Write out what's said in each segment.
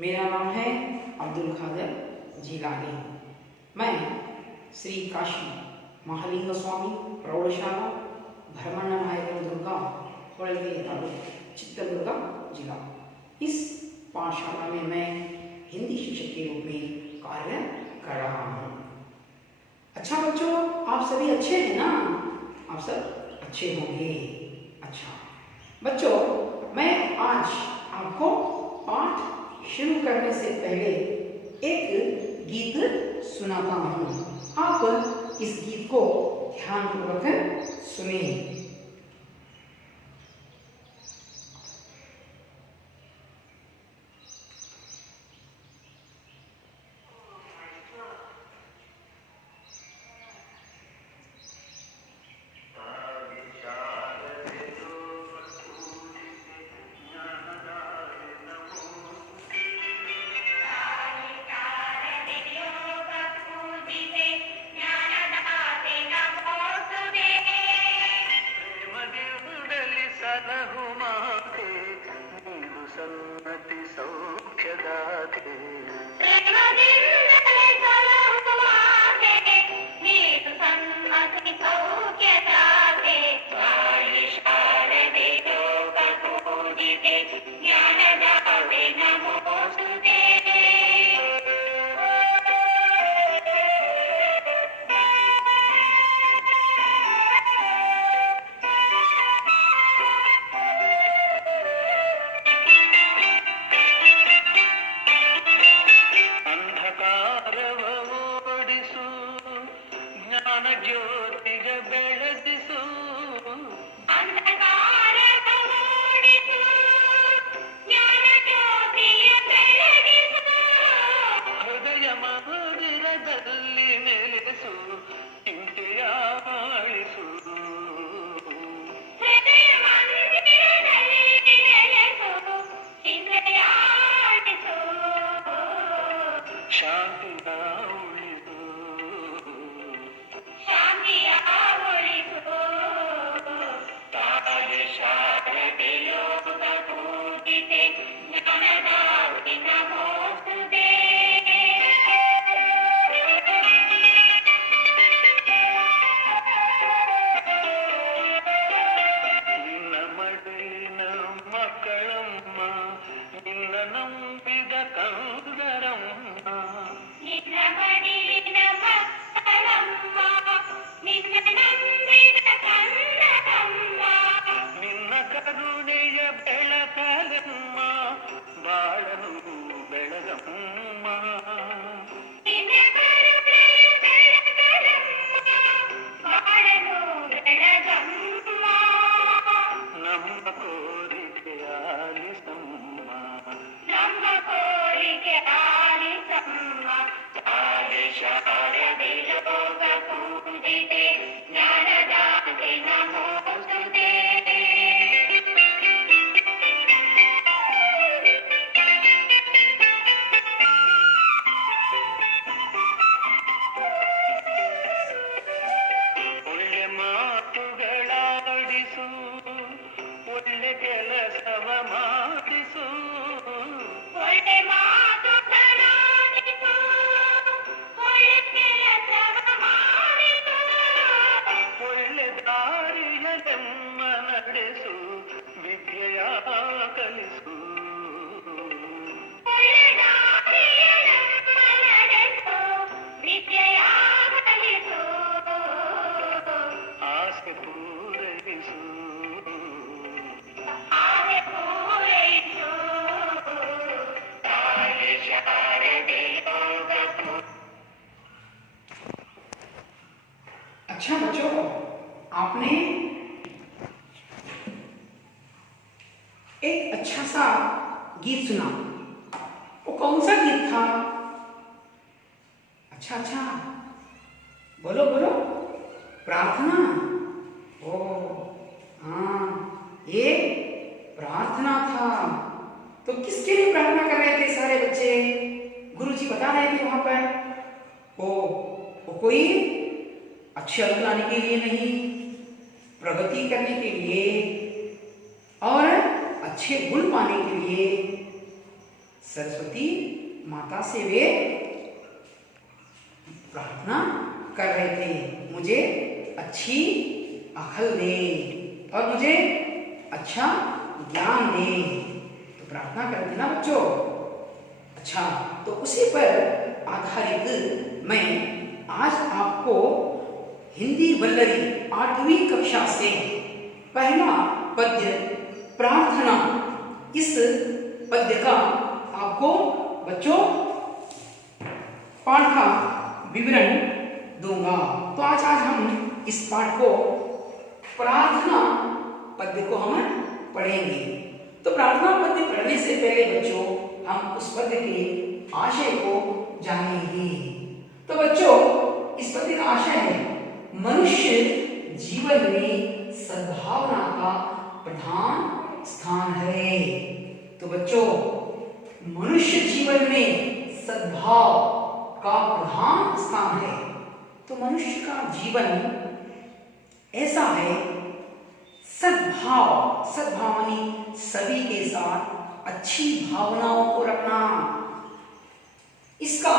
मेरा नाम है अब्दुल खादर जिलानी। मैं श्री काशी महालिंग स्वामी प्रौढ़शाला भरमण्ण नायकर दुर्गा होळगे तालुक चित्रदुर्ग जिला, इस पाठशाला में मैं हिंदी शिक्षक के रूप में कार्य कर रहा हूँ। अच्छा बच्चों, आप सभी अच्छे हैं ना? आप सब अच्छे होंगे। अच्छा बच्चों, मैं आज आपको पाठ शुरू करने से पहले एक गीत सुनाता हूँ। आप इस गीत को ध्यानपूर्वक सुनिए। अच्छा बच्चों, आपने एक अच्छा सा गीत सुना। वो कौन सा गीत था? अच्छा, बोलो बोलो। प्रार्थना। ओ हाँ, ये प्रार्थना था। तो किसके लिए प्रार्थना कर रहे थे सारे बच्चे? गुरुजी बता रहे थे वहां पर। वो कोई अच्छे अंक लाने के लिए नहीं, प्रगति करने के लिए और अच्छे गुण पाने के लिए सरस्वती माता से वे प्रार्थना कर रहे थे, मुझे अच्छी अकल दे और मुझे अच्छा ज्ञान दे। तो प्रार्थना करते ना बच्चों। अच्छा, तो उसी पर आधारित मैं आज आपको हिंदी वल्लरी 8वीं कक्षा से पहला पद्य प्रार्थना, इस पद्य का आपको बच्चों पाठ का विवरण दूंगा। तो आज हम इस पाठ को प्रार्थना पद्य को हम पढ़ेंगे। तो प्रार्थना पद्य पढ़ने से पहले बच्चों हम उस पद्य के आशय को जानेंगे। तो बच्चों इस पद्य का आशय है, मनुष्य जीवन में सद्भावना का प्रधान स्थान है। तो बच्चों मनुष्य जीवन में सद्भाव का प्रधान स्थान है। तो मनुष्य का जीवन ऐसा है, सद्भाव, सद्भाव यानी सभी के साथ अच्छी भावनाओं को रखना, इसका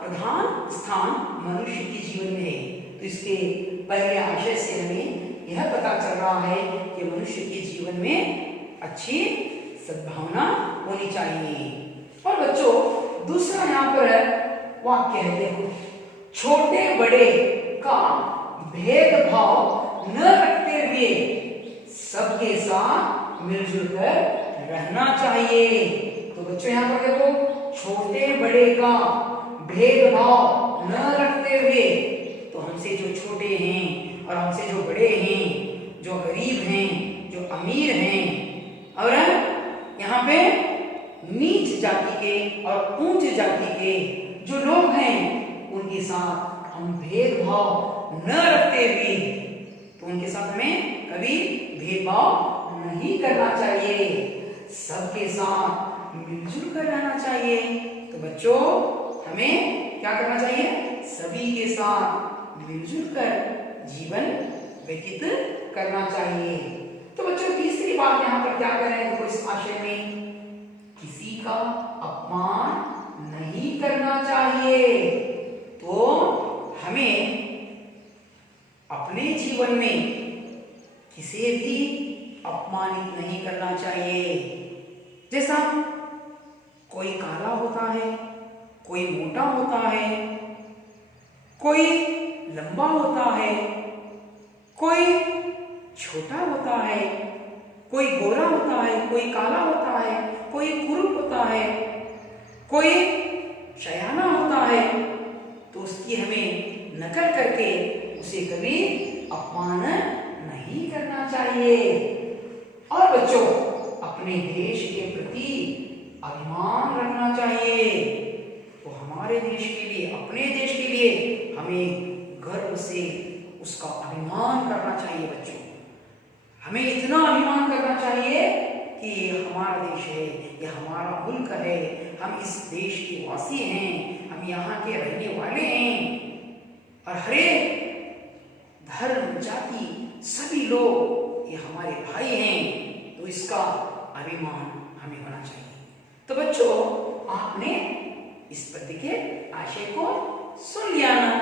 प्रधान स्थान मनुष्य के जीवन में है। तो इसके पहले आशय से हमें यह पता चल रहा है कि मनुष्य के जीवन में अच्छी सद्भावना होनी चाहिए। और बच्चों दूसरा यहाँ पर वाक्य है, देखो, छोटे बड़े का भेदभाव न रखते हुए सबके साथ मिलजुल कर रहना चाहिए। तो बच्चों यहाँ पर देखो, छोटे बड़े का भेदभाव न रखते हुए, तो हमसे जो छोटे हैं और हमसे जो बड़े हैं, जो गरीब हैं, जो अमीर हैं, और यहाँ पे नीच जाति के और ऊंच जाति के जो लोग हैं उनके साथ हम भेदभाव न रखते हुए, तो उनके साथ हमें कभी भेदभाव नहीं करना चाहिए, सबके साथ मिलजुल कर रहना चाहिए। तो बच्चों हमें क्या करना चाहिए, सभी के साथ मिलजुल कर जीवन व्यतीत करना चाहिए। तो बच्चों तीसरी बात यहाँ पर क्या कर रहे हैं, देखो इस आशय में, किसी का अपमान नहीं करना चाहिए। तो हमें अपने जीवन में किसी भी अपमानित नहीं करना चाहिए। जैसा कोई काला होता है, कोई मोटा होता है, कोई लंबा होता है, कोई छोटा होता है, कोई गोरा होता है, कोई काला होता है, कोई कुरूप होता है, कोई शयाना होता है, तो उसकी हमें नकल करके उसे कभी अपमान नहीं करना चाहिए। और बच्चों अपने देश के प्रति अभिमान रखना चाहिए। तो हमारे देश के लिए, अपने देश के लिए हमें गर्व से उसका अभिमान करना चाहिए। बच्चों हमें इतना अभिमान करना चाहिए कि ये हमारा देश है, ये हमारा मुल्क है, हम इस देश के वासी हैं, हम यहाँ के रहने वाले हैं, और हरे धर्म जाति सभी लोग ये हमारे भाई हैं। तो इसका अभिमान हमें होना चाहिए। तो बच्चों आपने इस पद्य के आशय को सुन लिया ना।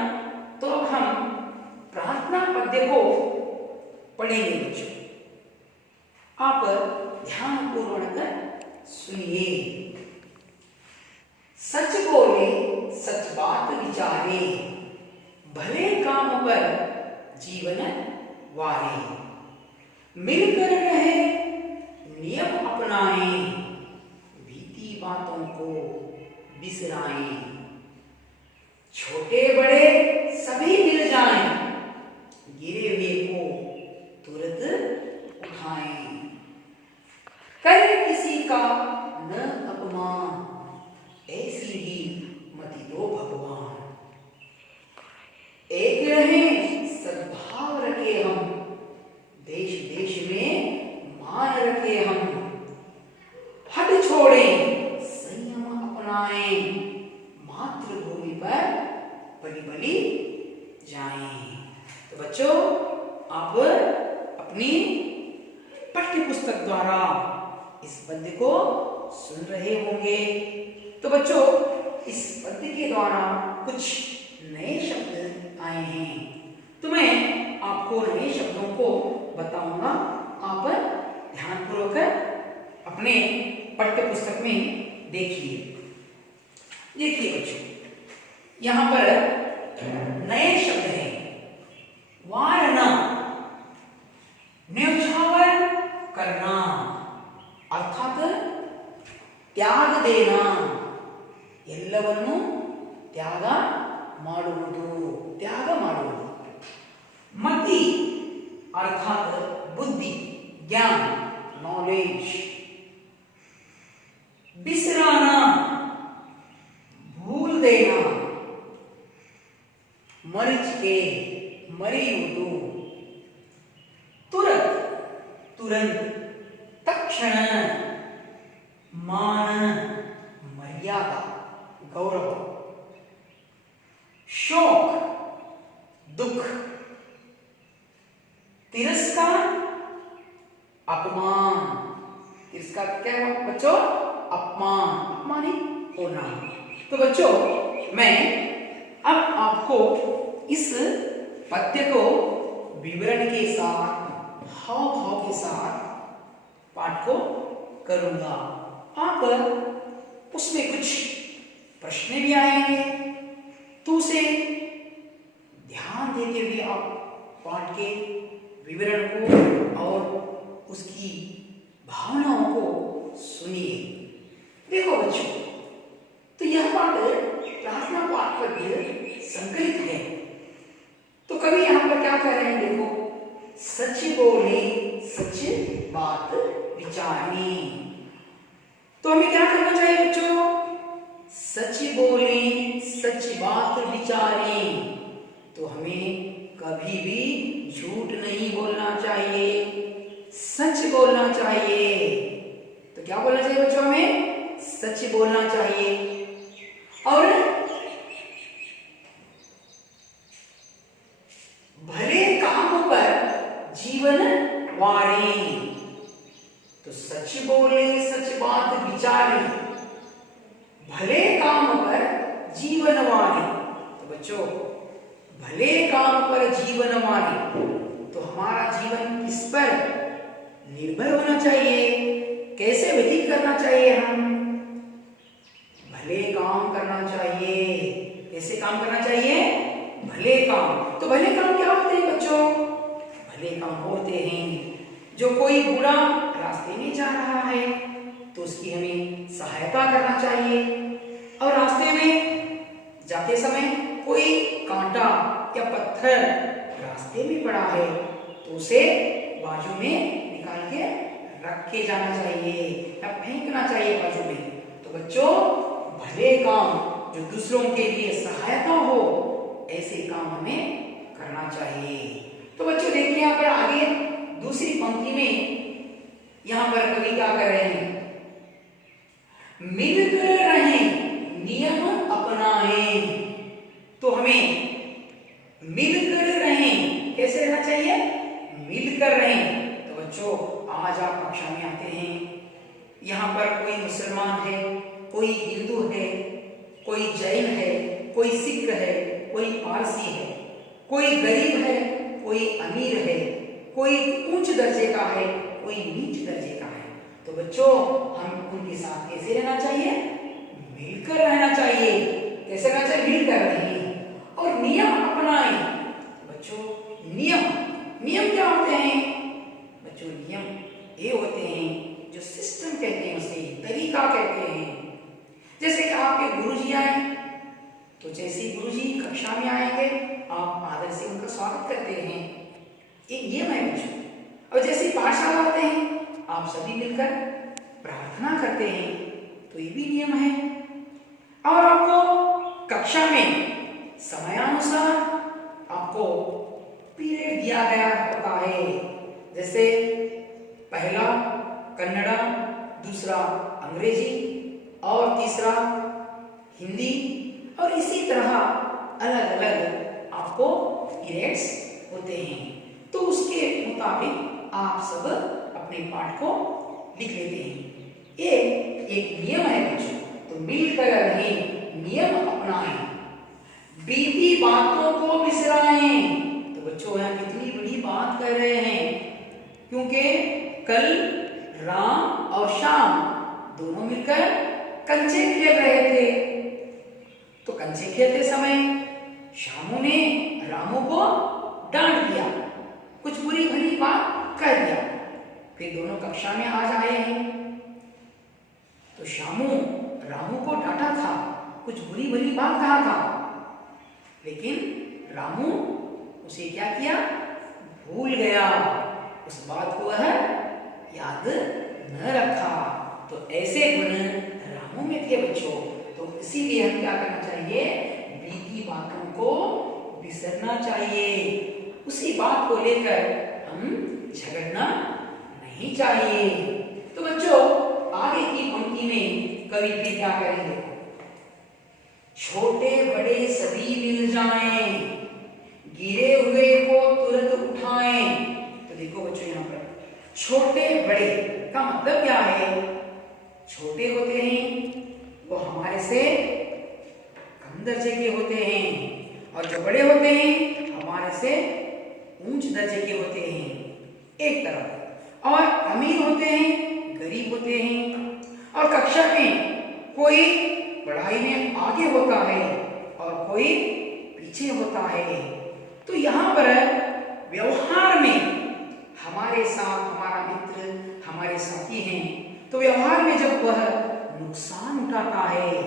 तो अब हम प्रार्थना पद्य को पढ़ेंगे। बच्चों आप ध्यानपूर्वक सुनिए। सच बोले सच बात विचारे, भले काम पर जीवन वारे, मिलकर रहे नियम अपनाए, बीती बातों को बिसराए, छोटे बड़े सभी मिल जाएं, गिरे हुए को तुरंत उठाएं, कर किसी का न अपमान, ऐसी ही मति दो भगवान, एक रहे सद्भाव रखे हम, देश देश में मान रखे हम, हद छोड़े संयम अपनाए, मातृभूमि पर बलि बलि जाएं। तो बच्चों आप अपनी पाठ्य पुस्तक द्वारा इस पद्य को सुन रहे होंगे। तो बच्चों, इस पद्य के द्वारा कुछ नए शब्द आए हैं, तो मैं आपको नए शब्दों को बताऊंगा। आप ध्यानपूर्वक अपने पाठ्य पुस्तक में देखिए। देखिए बच्चों, यहां पर नए शब्द हैं। वारणा, न्यौछावर करना अर्थात त्याग देना, ಎಲ್ಲವನ್ನೂ ತ್ಯಾಗ ಮಾಡುವುದು, ತ್ಯಾಗ ಮಾಡುವುದು। मति अर्थात बुद्धि, ज्ञान, नॉलेज। बिसराना, भूल देना, मरीचिके, मರೆಯುವುದು। तुरंत, तुरंत, तक्षण, मान, मर्यादा, गौरव। शोक, दुख। तिरस्कार, अपमान। तिरस्कार क्या है बच्चों? अपमान, अपमानित होना। तो बच्चों, मैं अब आपको इस पद्य को विवरण के साथ, हाव भाव के साथ पाठ को करूंगा। आप उसमें कुछ प्रश्न भी आएंगे, तो उसे ध्यान देते हुए आप पाठ के विवरण को और उसकी भावनाओं को सुनिए। देखो बच्चों, तो यह पाठ प्रार्थना पाठ पद्य संकलित है। तो कवि यहां पर क्या कह रहे हैं? देखो, सच बोले सच बात विचारे। तो हमें क्या करना चाहिए बच्चों? सच बोले सच बात विचारे। तो हमें कभी भी झूठ नहीं बोलना चाहिए, सच बोलना चाहिए। तो क्या बोलना चाहिए बच्चों? हमें सच बोलना चाहिए। और भले काम पर जीवन वारे। तो सच बोले सच बात विचारे, भले काम पर जीवन वारे। तो बच्चों, भले काम पर जीवन वारे, तो हमारा जीवन किस पर निर्भर होना चाहिए? कैसे व्यतीत करना चाहिए? हम भले काम करना चाहिए। कैसे काम करना चाहिए? भले काम। तो भले काम क्या होते हैं बच्चों? भले काम होते हैं जो कोई बुरा रास्ते में जा रहा है तो उसकी हमें सहायता करना चाहिए। और रास्ते में जाते समय कोई कांटा या पत्थर रास्ते में पड़ा है तो उसे बाजू में निकाल के रख के जाना चाहिए या फेंकना चाहिए बाजू में। तो बच्चों, भले काम जो दूसरों के लिए सहायता हो, ऐसे काम हमें करना चाहिए। तो बच्चों देखिए, यहाँ पर आगे दूसरी पंक्ति में यहां पर कवि क्या कर रहे हैं? मिलकर रहें, नियम अपनाएं। तो हमें मिलकर रहें। कैसे रहना चाहिए? मिलकर रहें। तो बच्चों, आज आप कक्षा में आते हैं, यहां पर कोई मुसलमान है, कोई हिंदू है, कोई जैन है, कोई सिख है, कोई पारसी है, कोई गरीब है, कोई अमीर है, कोई उच्च दर्जे का है, कोई नीच दर्जे का है। तो बच्चों, हम उनके साथ कैसे रहना चाहिए? मिलकर रहना चाहिए। कैसे रहना चाहिए? मिलकर रहें और नियम अपनाएं। बच्चों, नियम नियम क्या होते हैं बच्चों? नियम ये होते हैं जो सिस्टम कहते हैं, उसे तरीका कहते हैं। जैसे कि आपके गुरुजी आए, तो जैसे गुरुजी कक्षा में आएंगे, आप आदर से उनका स्वागत करते हैं, एक नियम है बच्चों। और जैसे पाठशाला आते हैं, आप सभी मिलकर प्रार्थना करते हैं, तो ये भी नियम है। और आपको कक्षा में समयानुसार आपको पीरियड दिया गया होता है। जैसे पहला कन्नड़ा, दूसरा अंग्रेजी और तीसरा हिंदी, और इसी तरह अलग अलग आपको पीरियड्स होते हैं। तो उसके मुताबिक आप सब अपने पाठ को लिख लेते हैं। ये एक नियम है बच्चों, तो मिलकर रहें, नियम अपनाएं, बीती बातों को बिसराएं। तो बच्चों यहाँ कितनी बड़ी बात कर रहे हैं, क्योंकि कल राम और श्याम दोनों मिलकर कंचे खेल रहे थे। तो कंचे खेलते समय श्यामू ने रामू को डांट दिया, कुछ बुरी भली बात कह दिया। फिर दोनों कक्षा में आज आए हैं, तो श्यामू रामू को डांटा था, कुछ बुरी भली बात कहा था, लेकिन रामू उसे क्या किया, भूल गया, उस बात को वह याद न रखा। तो ऐसे गुण रामू में थे बच्चों। तो इसीलिए हम क्या करना चाहिए, बीती बातों को बिसरना चाहिए, उसी बात को लेकर हम झगड़ना नहीं चाहिए। तो बच्चों आगे की पंक्ति में कवि फिर क्या करेंगे, छोटे बड़े सभी मिल जाएं, गिरे हुए को तुरंत उठाएं। तो देखो बच्चों यहाँ पर छोटे बड़े का मतलब क्या है, छोटे होते हैं वो हमारे से कम दर्जे के होते हैं, और जो बड़े होते हैं हमारे से ऊंच दर्जे के होते हैं एक तरफ, और अमीर होते हैं, गरीब होते हैं, और कक्षा में कोई पढ़ाई में आगे होता है और कोई पीछे होता है। तो यहाँ पर व्यवहार में हमारे साथ हमारा मित्र, हमारे साथी हैं, तो व्यवहार में जब वह नुकसान उठाता है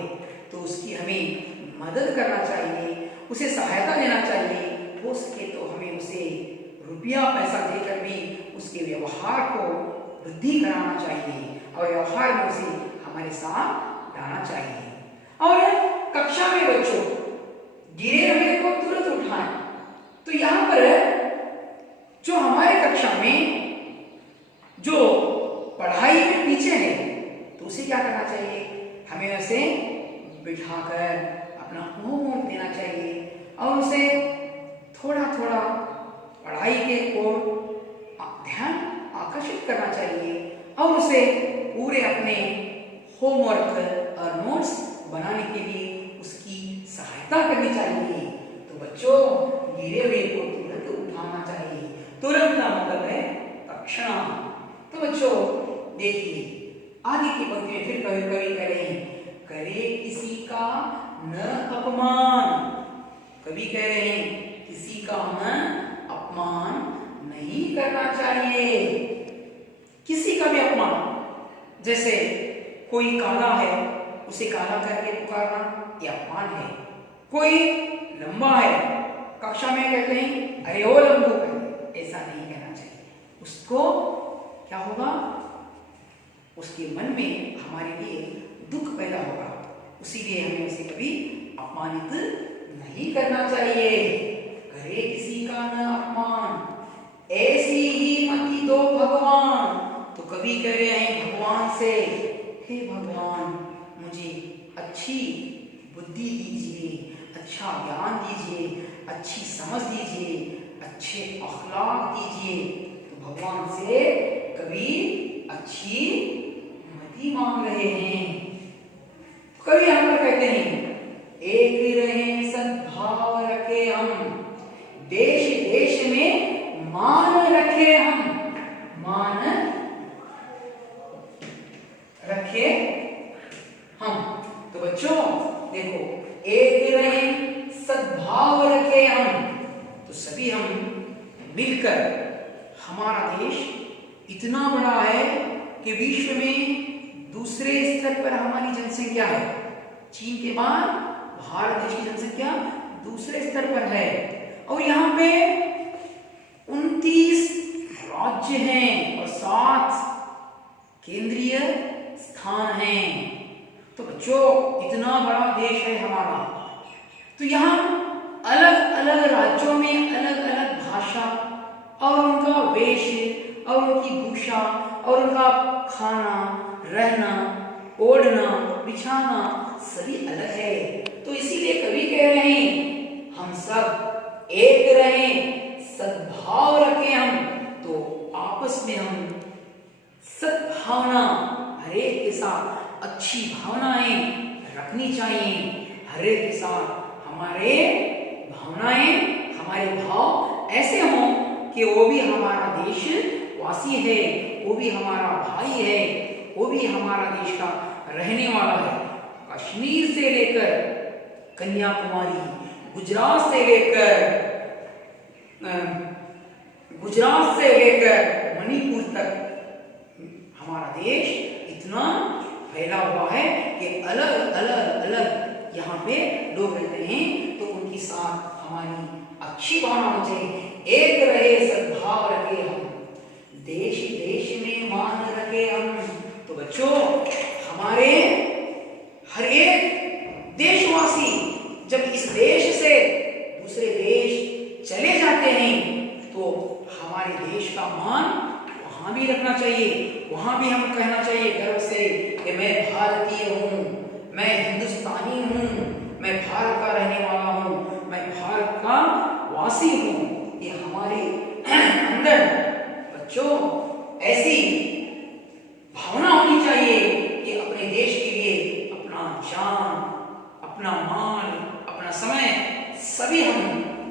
तो उसकी हमें मदद करना चाहिए, उसे सहायता देना चाहिए। हो सके तो हमें उसे रुपया पैसा देकर भी उसके व्यवहार को वृद्धि कराना चाहिए, और व्यवहार में उसे हमारे साथ लाना चाहिए। और कक्षा में बच्चों गिरे हुए को तुरंत उठाएं। तो यहाँ पर जो हमारे कक्षा में जो पढ़ाई में पीछे है, तो उसे क्या करना चाहिए, हमें उसे बिठाकर अपना होमवर्क देना चाहिए, और उसे थोड़ा थोड़ा पढ़ाई के ओर ध्यान आकर्षित करना चाहिए, और उसे पूरे अपने होमवर्क और नोट्स बनाने के लिए उसकी सहायता करनी चाहिए। तो बच्चों गिरे हुए को तुरंत उठाना चाहिए। तुरंत का मतलब है तत्क्षण। तो बच्चों देखिए आगे की पंक्ति में फिर कवि करे किसी का न अपमान। कवि कह रहे हैं किसी का न अपमान नहीं करना चाहिए, किसी का भी अपमान, जैसे कोई काला है उसे काला करके पुकारना ये अपमान है। कोई लंबा है, कक्षा में कहते हैं अरे ओ लंबू, ऐसा नहीं कहना चाहिए। उसको क्या होगा, उसके मन में हमारे लिए दुख पैदा होगा, उसीलिए हमें उसे कभी अपमानित नहीं करना चाहिए। करे किसी का न अपमान, ऐसी ही मति दो भगवान। तो कवि कह रहे हैं भगवान से, हे भगवान मुझे अच्छी बुद्धि दीजिए, अच्छा ज्ञान दीजिए, अच्छी समझ दीजिए, अच्छे अखलाक दीजिए। तो भगवान से कवि अच्छी मति मांग रहे हैं। कवि यहाँ पर कहते हैं एक रहे सद्भाव रखे हम, देश देश में मान रखे हम, मान रखे हम। तो बच्चों देखो एक रहे सद्भाव रखे हम, तो सभी हम मिलकर, हमारा देश इतना बड़ा है कि विश्व में दूसरे स्तर पर हमारी जनसंख्या है, चीन के बाद भारत देश की जनसंख्या दूसरे स्तर पर है, और यहाँ पे 29 राज्य हैं और 7 केंद्रीय स्थान हैं। तो बच्चों इतना बड़ा देश है हमारा, तो यहाँ अलग अलग राज्यों में अलग अलग भाषा और उनका वेश और उनकी भूषा और उनका खाना, रहना, ओढ़ना, बिछाना सभी अलग है। तो इसीलिए कवि कह रहे हैं हम सब एक रहें, सद्भाव रखें हम। तो आपस में हम सद्भावना, हर एक के साथ अच्छी भावनाएं रखनी चाहिए। हर एक के साथ हमारे भावनाएं, हमारे भाव ऐसे हों कि वो भी हमारा देशवासी है, वो भी हमारा भाई है, वो भी हमारा देश का रहने वाला है। कश्मीर से लेकर कन्याकुमारी, गुजरात से लेकर मणिपुर तक हमारा देश इतना फैला हुआ है कि अलग अलग यहाँ पे लोग रहते हैं, तो उनके साथ हमारी अच्छी भावना होनी चाहिए। एक रहे सद्भाव रखे हम, देश देश में मान रखे हम। तो बच्चों, हमारे हर एक देशवासी जब इस देश से दूसरे देश चले जाते हैं, तो हमारे देश का मान वहां भी रखना चाहिए। वहां भी हम कहना चाहिए गर्व से कि मैं भारतीय हूँ, मैं हिंदुस्तानी हूँ, मैं भारत का रहने वाला हूँ, मैं भारत का वासी हूँ। ये हमारे अंदर बच्चों ऐसी भावना होनी चाहिए कि अपने देश के लिए अपना जान, अपना माल, अपना समय सभी हम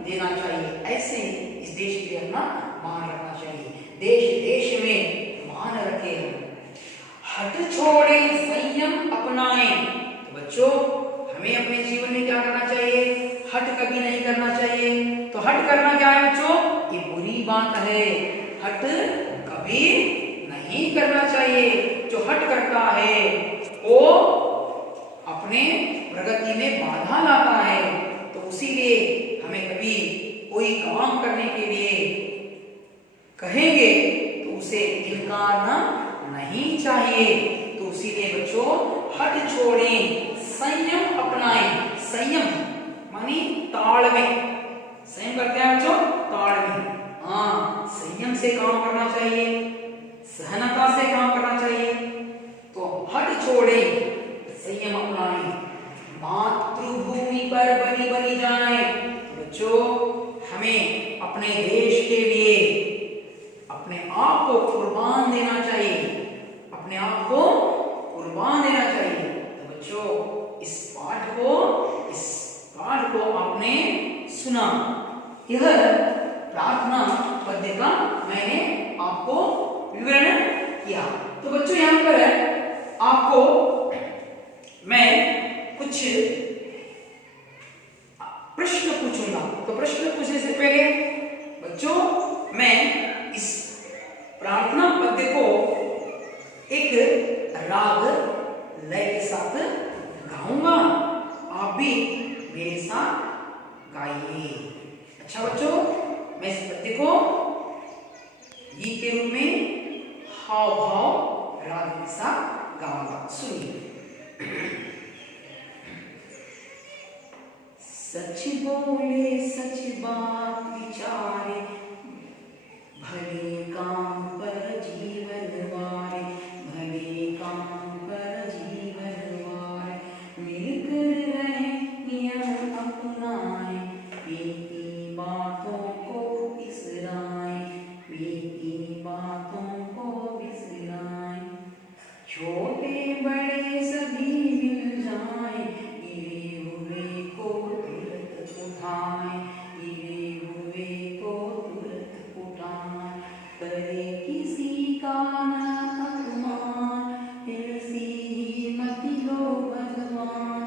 देना चाहिए। ऐसे इस देश के लिए अपना मान रखना चाहिए। देश देश में मान रखे हम, हट छोड़े संयम अपनाए। तो बच्चों, हमें अपने जीवन में क्या करना चाहिए? हट कभी नहीं करना चाहिए। तो हट करना क्या है बच्चों? ये बुरी बात है। हट कभी नहीं करना चाहिए। जो हट करता है वो अपने प्रगति में बाधा लाता है। तो इसीलिए हमें कभी कोई काम करने के लिए कहेंगे तो उसे इनकारना नहीं चाहिए। तो इसीलिए बच्चों, हट छोड़ें, संयम अपनाएं। संयम मानी ताड़में। संयम करते हैं बच्चों, ताड़में। हाँ, संयम से काम करना चाहिए, सहनता से काम करना चाहिए। तो हट छोड़े, संयम अपनाएं, मातृभूमि पर बलि बलि जाए। बच्चों, हमें अपने देश के लिए अपने आप को कुर्बान देना चाहिए, अपने आप को कुर्बान देना चाहिए। तो बच्चों, इस पाठ को आपने सुना। यह प्रार्थना पद्य का मैंने आपको विवरण किया। तो बच्चों, यहाँ पर आपको मैं कुछ प्रश्न पूछूंगा। तो प्रश्न पूछने से पहले बच्चों, मैं इस प्रार्थना पद्य को एक राग लय के साथ गाऊंगा। आप भी मेरे साथ गाइए। अच्छा बच्चों, मैं इस पद्य को गीत के रूप में हाव भाव राग के साथ गाऊंगा। सुनिए। सच बोले सच बात विचारे, भले काम पर जीवन वारे, भले काम पर जीवन वारे। मिलकर रहे नियम अपनाए, बीती बातों को बिसराए, बीती बातों को बिसराए। छोटे बड़े सभी मिल जाए, गिरे हुए को तुरंत उठाए, गिरे हुए को तुरंत उठाए। करे किसी का न अपमान, ऐसी ही मति लो भगवान,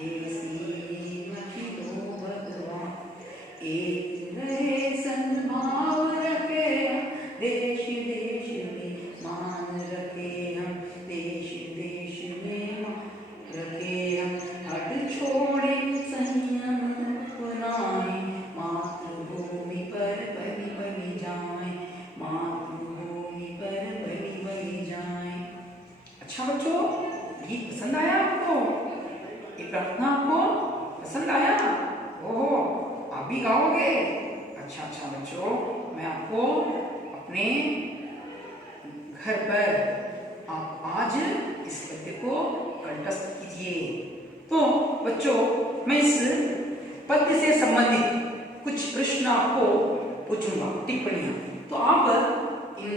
ऐसी ही मति लो भगवान। एक रहे सद्भाव रखे हम, देश देश में मान रखे हम, देश देश में मान रखे हम। हट छोड़े संयम अपनाए, मातृभूमि पर बलि बलि जाए, मातृभूमि पर बलि बलि जाए। अच्छा बच्चों, गीत पसंद आया आपको? ये प्रार्थना आपको पसंद आया? ओहो, आप भी गाओगे? अच्छा बच्चों, मैं आपको अपने घर पर आप आज इस पद्य को कंठस्थ कीजिए। तो बच्चों, मैं इस पद्य से संबंधित कुछ प्रश्न आपको पूछूंगा, टिप्पणियां। तो आप इन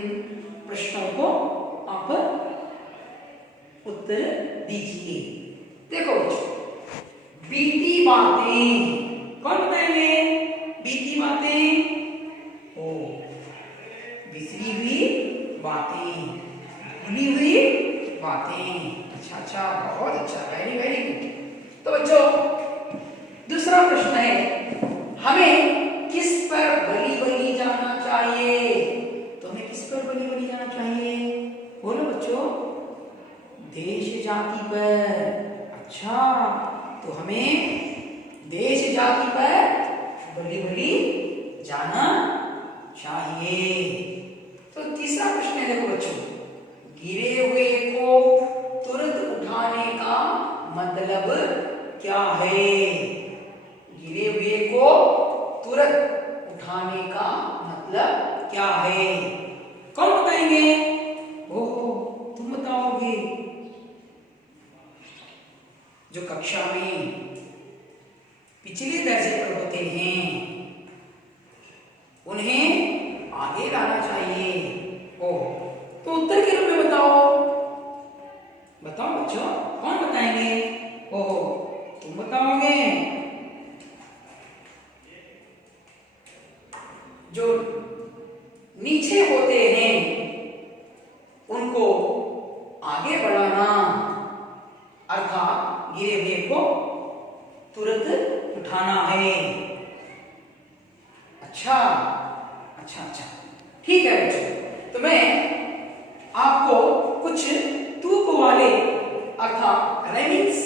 प्रश्नों को आप उत्तर दीजिए। देखो बच्चों, बीती बातें, कौन बताएंगे? बीती बातें, ओ बिसरी हुई बातें, भूली हुई बातें। अच्छा अच्छा, बहुत अच्छा, वेरी वेरी गुड। तो बच्चों दूसरा प्रश्न है, हमें किस पर बली बली जाना चाहिए? तो हमें किस पर बली बली जाना चाहिए? बोलो बच्चों, देश जाति पर। अच्छा, तो हमें देश जाति पर बली बली जाना चाहिए। तो तीसरा प्रश्न है, देखो बच्चों, गिरे हुए को तुरंत उठाने का मतलब क्या है? गिरे हुए को तुरंत उठाने का मतलब क्या है? कौन बताएंगे? ओहो, तुम बताओगे। जो कक्षा में पिछले दर्जे पर होते हैं उन्हें आगे लाना चाहिए। ओ, तो उत्तर के रूप में बताओ। बताओ बच्चों, कौन बताएंगे? ओहो, तुम बताओगे। जो नीचे होते हैं उनको आगे बढ़ाना, अर्थात गिरे हुए को तुरंत उठाना है। अच्छा अच्छा अच्छा, ठीक है बच्चों। तो मैं आपको कुछ तुक वाले अर्थात राइमिंग्स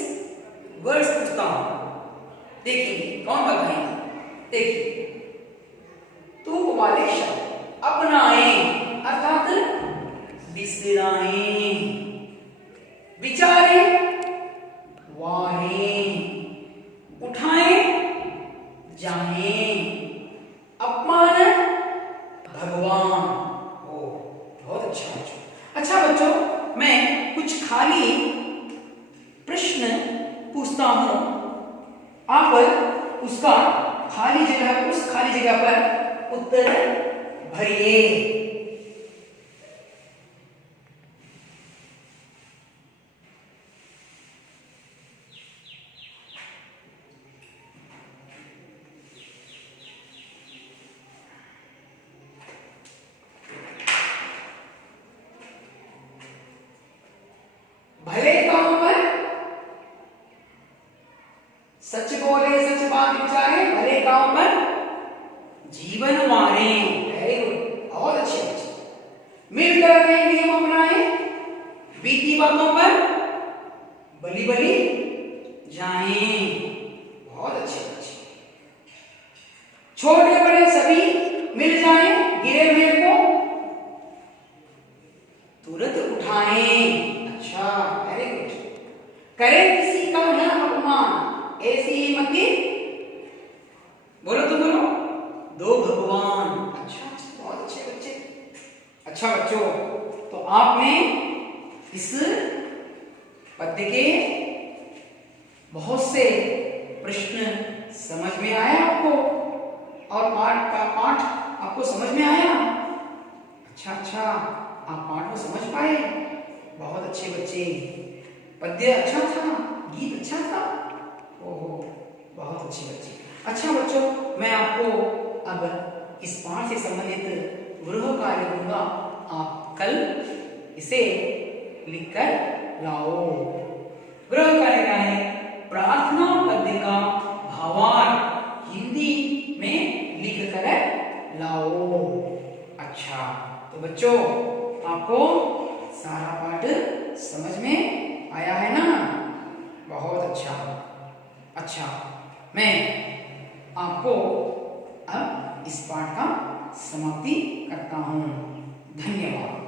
वर्ड्स पूछता हूं, देखिए कौन बताएंगे। देखिए, तुक वाले शब्द अपनाएं अर्थात बिसराएं, विचारें वारें, उठाएं जाएं, अपमान भगवान। ओ, बहुत अच्छा बच्चों। अच्छा बच्चों, मैं कुछ खाली प्रश्न पूछता हूं, आप उसका खाली जगह, उस खाली जगह पर उत्तर भरिए। भले काम पर सच बोले, सच बात विचारे, भले काम पर जीवन वारे। वेरी गुड, बहुत अच्छे बच्चे। मिलकर नए नियम अपनाए, बीती बातों पर बली बली जाएं। बहुत अच्छे बच्चे। छोटे बड़े सभी मिल जाएं, गिरे हुए को तुरंत उठाएं। अच्छा, वेरी गुड। करे किसी का न अपमान, ऐसी हिम्मत बोलो तो बोलो, दो भगवान। अच्छा अच्छा, बहुत अच्छे बच्चे। अच्छा बच्चों, तो आपने इस पद्य के बहुत से प्रश्न समझ में आए आपको, और पाठ का पाठ आपको समझ में आया। अच्छा अच्छा, आप पाठ को समझ पाए। बहुत अच्छे बच्चे। पद्य अच्छा था, गीत अच्छा था। ओहो, बहुत अच्छे बच्चे। अच्छा बच्चों, मैं आपको अब इस पाठ से संबंधित गृह कार्य दूंगा, आप कल इसे लिखकर लाओ। गृह कार्य क्या है? प्रार्थना पद्य का भावार्थ हिंदी में लिख कर लाओ। अच्छा, तो बच्चों आपको सारा पाठ समझ में आया है ना? बहुत अच्छा। अच्छा, मैं आपको अब इस पाठ का समाप्ति करता हूं। धन्यवाद।